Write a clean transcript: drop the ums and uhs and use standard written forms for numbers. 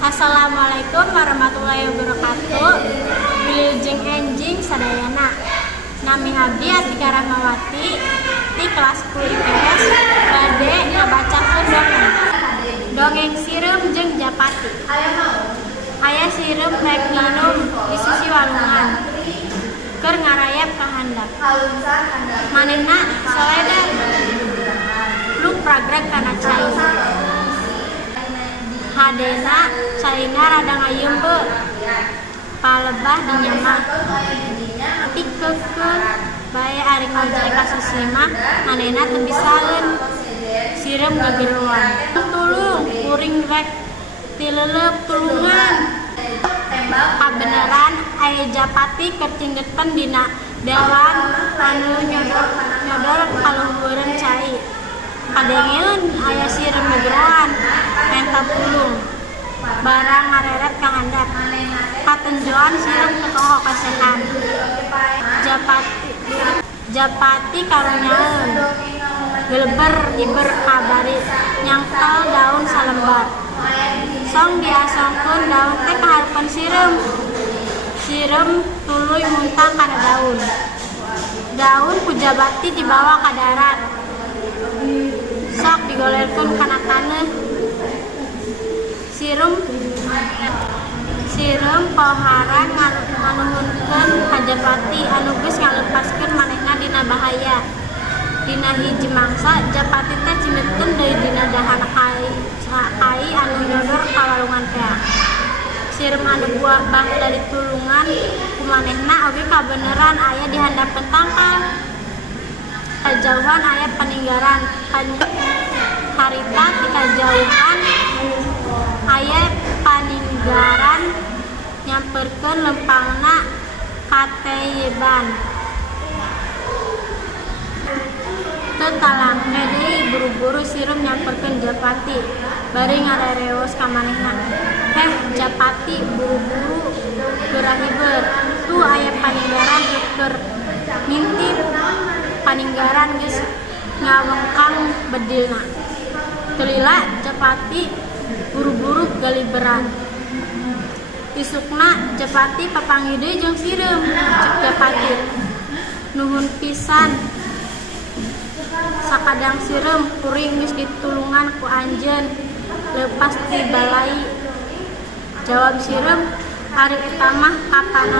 Assalamualaikum warahmatullahi wabarakatuh. Wilujeng enjing sadayana. Nami abdi Atika Rahmawati di kelas 10 IPS bade ngabacakeun dongeng. Dongeng Sireum jeung Japati. Aya sireum rek nginum di sisi walungan. Keur ngarayap ka handap. Manehna saleda lu pragrag kana cai. Hadena caina rada ngayeumbeu. Palebah dinyamah. Pikeukeuh bae ari ngojek ka susima manehna teu bisaeun. Sireum gegeruan. Tulung kuring rek tileuleuk tulungan. Kabeneran aya Japati keur cinggeten dina dewan anu nyodor kaluhureun cai. Kadengeun aya sireum gegeruan menta pulung. Barang ngareret ka handap. Katenjoan sireum teu koho kasehan. Japati karunyaeun. Geleber iber kabari nyangkel daun salembar. Song diasongkeun daun teh ka hareupeun sireum. Sireum tuluy muntang kana daun. Daun ku Japati dibawa ka darat. Sok digolerkeun kana taneuh. Sireum poharan nganuhunkeun ka Japati anu geus ngalepaskeun manehna dina bahaya. Dina hiji mangsa Japati teh cindeuten deui dina dahana kai anu nyodor ka walungan teh. Sireum anu buah baheula ditulungan ku manehna oge kabeneran aya di handapeun tangkal. Kajauhan aya paninggaran. Harita di kajauhan aya paninggaran nyamperkeun lempangna kateyeban. Teu talangke deui buru-buru sireum nyamperkeun Japati bari ngarereos ka manehna. Heh Japati buru-buru geurah-hibeur. Tuh aya paninggaran keur ngintip. Paninggaran geus ngawengkang bedilna. Teu lila Japati buru-buru galiberan. Isukna Japati papanggih deui jeung sireum. Cek Japati, nuhun pisan. Sakadang sireum kuring geus ditulungan ku anjeun leupas ti balai. Jawab sireum, ari eta mah kapanan